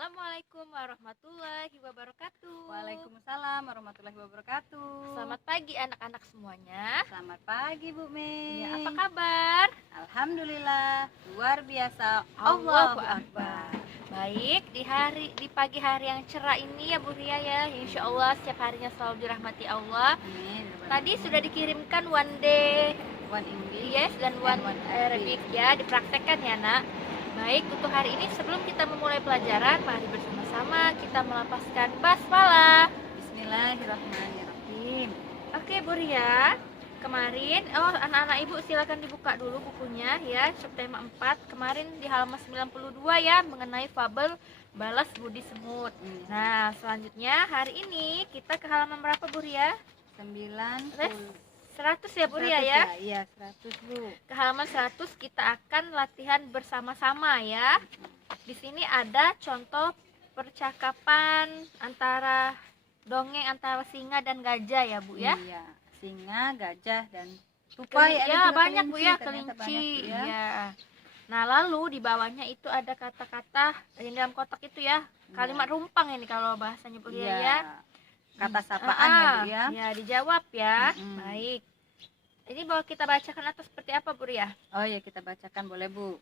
Assalamualaikum warahmatullahi wabarakatuh. Waalaikumsalam warahmatullahi wabarakatuh. Selamat pagi anak-anak semuanya. Selamat pagi Bu Mei. Ya, apa kabar? Alhamdulillah, luar biasa. Allahu Akbar. Baik, di pagi hari yang cerah ini ya Bu Ria ya, insya Allah setiap harinya selalu dirahmati Allah. Amin. Tadi sudah dikirimkan one day One English yes dan one one Arabic ya, dipraktekkan ya nak. Baik, untuk hari ini sebelum kita memulai pelajaran, mari bersama-sama kita melafazkan basmalah. Bismillahirrahmanirrahim. Oke Bu Ria, kemarin anak-anak ibu silakan dibuka dulu bukunya ya, subtema 4. Kemarin di halaman 92 ya, mengenai fabel balas budi semut. Nah, selanjutnya hari ini kita ke halaman berapa Bu Ria? 100 ya Bu Ria ya? Iya, 100 Bu. Ke halaman 100 kita akan latihan bersama-sama ya. Di sini ada contoh percakapan dongeng antara singa dan gajah ya Bu ya. Iya, singa, gajah dan tupai. Ya, banyak Bu ya, ternyata kelinci. banyak, Bu, ya. Ya. Nah, lalu di bawahnya itu ada kata-kata yang dalam kotak itu ya. Kalimat rumpang ini kalau bahasanya Bu Ria Iya. ya. Kata sapaan ya Bu ya. Ya, dijawab ya. Mm-mm. Baik. Ini boleh kita bacakan atau seperti apa Bu Ria? Oh ya, kita bacakan boleh Bu.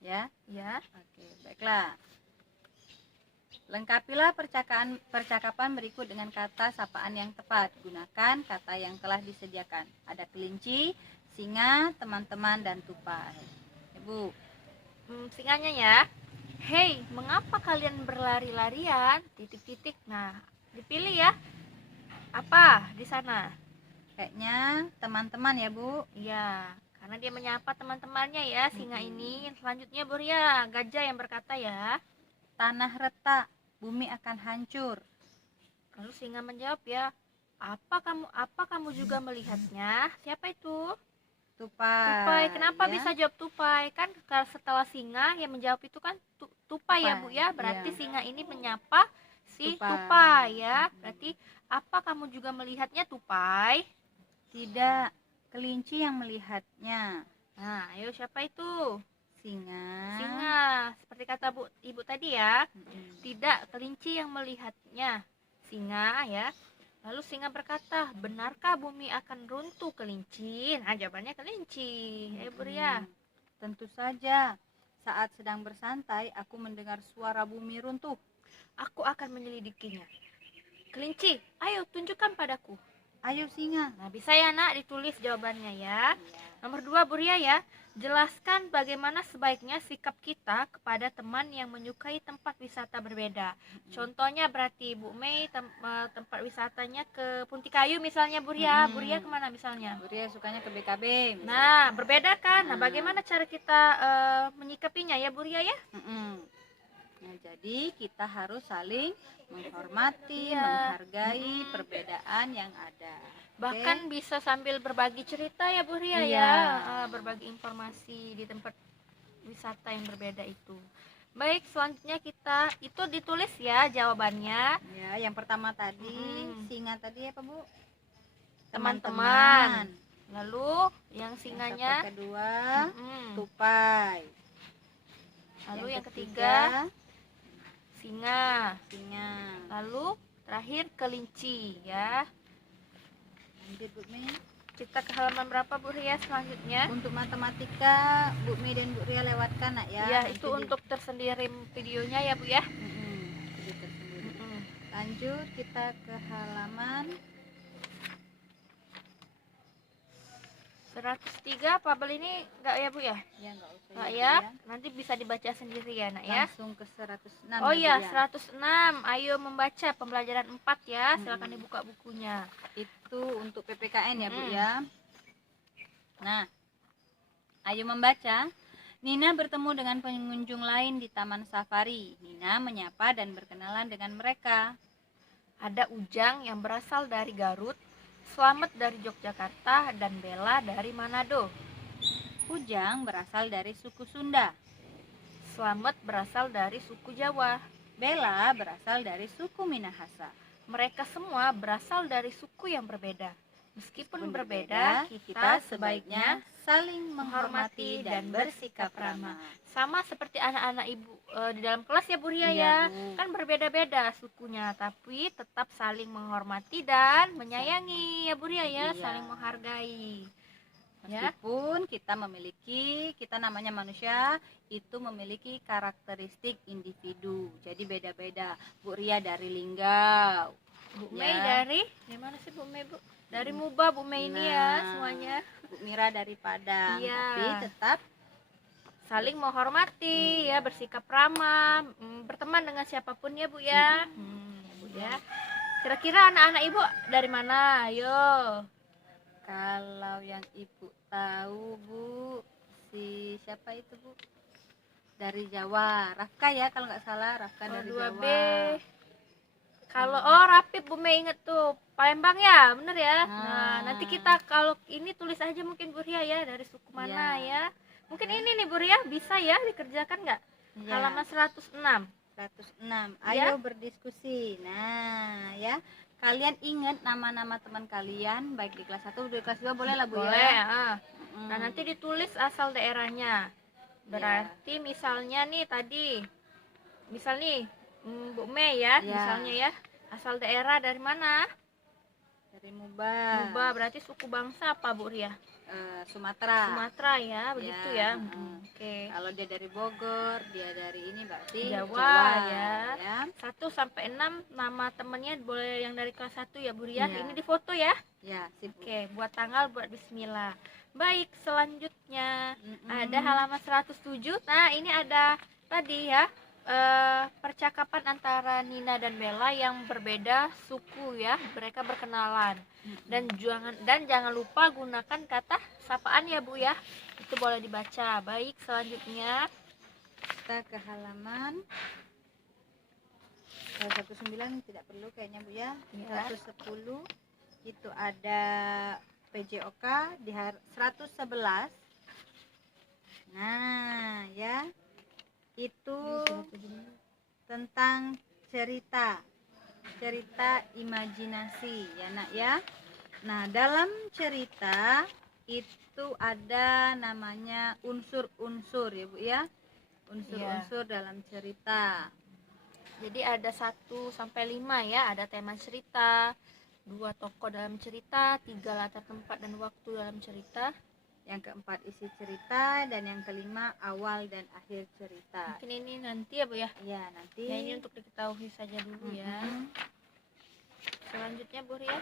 Ya. Ya. Oke, baiklah. Lengkapilah percakapan berikut dengan kata sapaan yang tepat. Gunakan kata yang telah disediakan. Ada kelinci, singa, teman-teman, dan tupai. Ibu. Singanya ya. Hei, mengapa kalian berlari-larian? Titik-titik. Nah, dipilih ya. Apa di sana? Kayaknya teman-teman ya Bu. Iya, karena dia menyapa teman-temannya ya, singa ini. Selanjutnya Bu Ria, gajah yang berkata ya. Tanah retak, bumi akan hancur. Lalu singa menjawab ya. Apa kamu juga melihatnya? Siapa itu? Tupai. Tupai. Kenapa ya? bisa jawab tupai? Kan setelah singa yang menjawab itu kan tupai ya Bu ya. Tupai, Berarti iya. singa ini menyapa si Tupai. tupai ya. Berarti apa kamu juga melihatnya tupai? Tidak, kelinci yang melihatnya. Nah, ayo siapa itu? Singa. Singa. Seperti kata Ibu tadi ya. Mm-mm. Tidak, kelinci yang melihatnya. Singa ya. Lalu singa berkata, benarkah bumi akan runtuh kelinci? Nah, jawabannya kelinci. Ayo Bu Ria. Tentu saja. Saat sedang bersantai, aku mendengar suara bumi runtuh. Aku akan menyelidikinya. Kelinci, ayo tunjukkan padaku. Ayo singa. Nah, bisa ya nak ditulis jawabannya ya. Nomor 2 Bu Ria ya. Jelaskan bagaimana sebaiknya sikap kita kepada teman yang menyukai tempat wisata berbeda. Contohnya berarti Bu Mei tempat wisatanya ke Puntikayu misalnya Bu Ria. Bu Ria kemana misalnya? Bu Ria sukanya ke BKB. misalnya. Nah, berbeda kan? Nah, bagaimana cara kita menyikapinya ya Bu Ria ya? Nah, jadi kita harus saling menghormati, Iya. menghargai perbedaan yang ada. Bahkan bisa sambil berbagi cerita ya Bu Ria Iya. ya. Berbagi informasi di tempat wisata yang berbeda itu. Baik, selanjutnya kita itu ditulis ya jawabannya. Ya, yang pertama tadi singa tadi apa Bu? Teman-teman. Lalu yang singanya, Yang kedua mm-mm. tupai. Lalu yang ketiga singa. Singa. Lalu terakhir kelinci ya. Lanjut Bu Mi. Kita ke halaman berapa Bu Ria selanjutnya? Untuk matematika Bu Mi dan Bu Ria lewatkan nak ya. Ya, itu untuk tersendiri videonya ya Bu ya. Jadi tersendiri. Mm-mm. Lanjut kita ke halaman 103 fabel ini enggak ya Bu ya? ya enggak usah Enggak Bu ya? Nanti bisa dibaca sendiri ya nak ya. Langsung ke 106. Oh ya, iya, Bu, ya. 106. Ayo membaca pembelajaran 4 ya. Silakan dibuka bukunya. Itu untuk PPKN ya Bu Mm. ya. Nah, ayo membaca. Nina bertemu dengan pengunjung lain di taman safari. Nina menyapa dan berkenalan dengan mereka. Ada Ujang yang berasal dari Garut, Slamet dari Yogyakarta, dan Bella dari Manado. Ujang berasal dari suku Sunda. Slamet berasal dari suku Jawa. Bella berasal dari suku Minahasa. Mereka semua berasal dari suku yang berbeda. Meskipun berbeda, kita sebaiknya saling menghormati dan bersikap ramah. sama seperti anak-anak ibu di dalam kelas ya Bu Ria Iya, ya. Bu. Kan berbeda-beda sukunya, tapi tetap saling menghormati dan menyayangi ya Bu Ria ya, Iya. saling menghargai. Ya. Meskipun kita namanya manusia, itu memiliki karakteristik individu. Jadi beda-beda. Bu Ria dari Linggau. Bu Ya. Mei dari mana sih Bu Mei Bu? Dari Muba Bu Mei ini ya Nah, semuanya. Bu Mira dari Padang. Iya. Tapi tetap Saling menghormati ya, bersikap ramah, berteman dengan siapapun ya Bu ya. Ya, Bu ya. Kira-kira anak-anak Ibu dari mana? Ayo. kalau yang Ibu tahu, Bu, siapa itu, Bu? Dari Jawa. Rafka ya kalau nggak salah, Rafka dari 2B. Jawa. Kalau Rapip Bu Mei inget tuh Palembang ya, bener ya. Nah, nanti kita kalau ini tulis aja mungkin Bu Ria ya dari suku mana ya. Mungkin ini nih Bu Ria bisa ya dikerjakan nggak? Ya. Halaman 106. 106. Ya. Ayo berdiskusi. Nah, ya. Kalian ingat nama-nama teman kalian baik di kelas 1 di kelas 2 boleh lah Bu Boleh. ya. Nah, nanti ditulis asal daerahnya. Berarti misalnya nih tadi. Misal nih Bu Mei ya, misalnya ya. Asal daerah dari mana? Dari Muba. Muba, berarti suku bangsa apa Bu Ria? Sumatera. Sumatera ya, begitu ya. Oke. Kalau dia dari Bogor, dia dari ini berarti Jawa ya. ya. 1 sampai 6 nama temennya boleh yang dari kelas 1 ya Bu Ria. Iya. Ini difoto ya. Ya, sip. Oke, buat tanggal, buat bismillah. Baik, selanjutnya ada halaman 107. Nah, ini ada tadi ya percakapan antara Nina dan Bella yang berbeda suku ya. Mereka berkenalan. Dan jangan lupa gunakan kata sapaan ya Bu ya. Itu boleh dibaca. Baik, selanjutnya Kita ke halaman 109 tidak perlu kayaknya Bu ya. Ya. 110 itu ada PJOK di 111. Nah, ya. Itu tentang cerita imajinasi ya Nak ya. Nah, dalam cerita itu ada namanya unsur-unsur ya Bu ya. Unsur-unsur dalam cerita. Jadi ada 1 sampai 5 ya, ada tema cerita, 2 tokoh dalam cerita, 3 latar tempat dan waktu dalam cerita, yang keempat isi cerita, dan yang kelima awal dan akhir cerita. mungkin ini nanti ya Bu ya. Ya, nanti Ya, ini untuk diketahui saja dulu ya. Selanjutnya Bu Ria.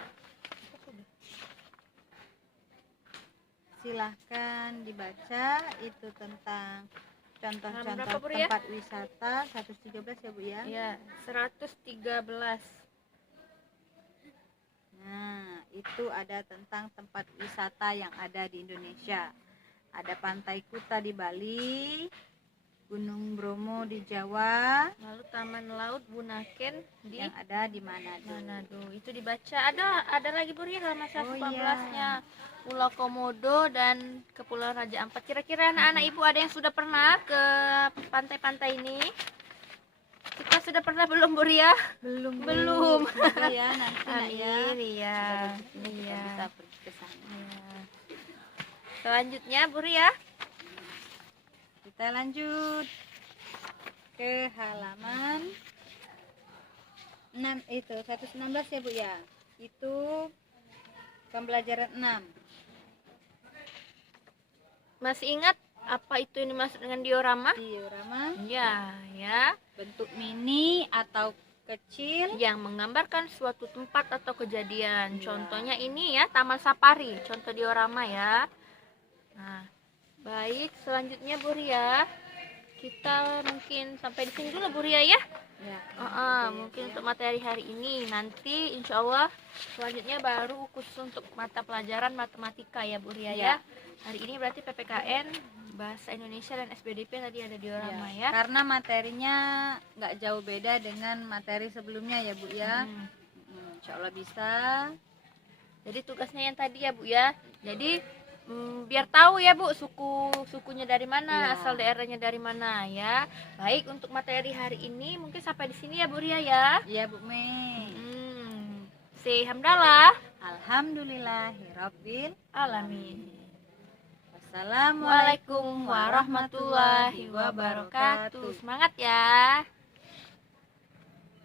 silahkan dibaca itu tentang Berapa, contoh-contoh Bu Ria? tempat wisata 113 ya Bu ya. Ya, 113. Nah, itu ada tentang tempat wisata yang ada di Indonesia. Ada Pantai Kuta di Bali, Gunung Bromo di Jawa, Lalu Taman Laut Bunaken di yang ada di Manado. Manado. Itu dibaca. Ada lagi Bu Ria halaman 114-nya. iya. Pulau Komodo dan Kepulauan Raja Ampat. Kira-kira anak-anak Ibu ada yang sudah pernah ke pantai-pantai ini? Kita sudah pernah belum Bu Ria? Belum. Belum. Ya, nanti Nak ya. Amin, iya. Kita Iya. bisa pergi ke sana. Iya. Selanjutnya Bu Ria. Kita lanjut ke halaman 6 itu 119 ya Bu ya. Itu pembelajaran 6. Masih ingat apa itu yang dimaksud dengan diorama? Diorama Ya, ya. bentuk mini atau kecil. Yang menggambarkan suatu tempat atau kejadian. Iya. Contohnya ini ya, Taman Safari, contoh diorama ya. Nah, baik, selanjutnya Bu Ria. Kita mungkin sampai di sini dulu Bu Ria ya. Ya. Mungkin untuk materi hari ini. Nanti insya Allah selanjutnya baru khusus untuk mata pelajaran matematika ya Bu Ria ya. Hari ini berarti PPKN, Bahasa Indonesia dan SBDP tadi ada diorama ya. Karena materinya nggak jauh beda dengan materi sebelumnya ya Bu ya. Insya Allah bisa. Jadi tugasnya yang tadi ya Bu ya. Jadi biar tahu ya Bu sukunya dari mana, asal daerahnya dari mana ya. Baik, untuk materi hari ini mungkin sampai di sini ya Bu Ria ya. Iya Bu Mei. Say hamdalah. Alhamdulillahirabbil Alamin. Wassalamualaikum Waalaikumsalam warahmatullahi wabarakatuh. Semangat ya.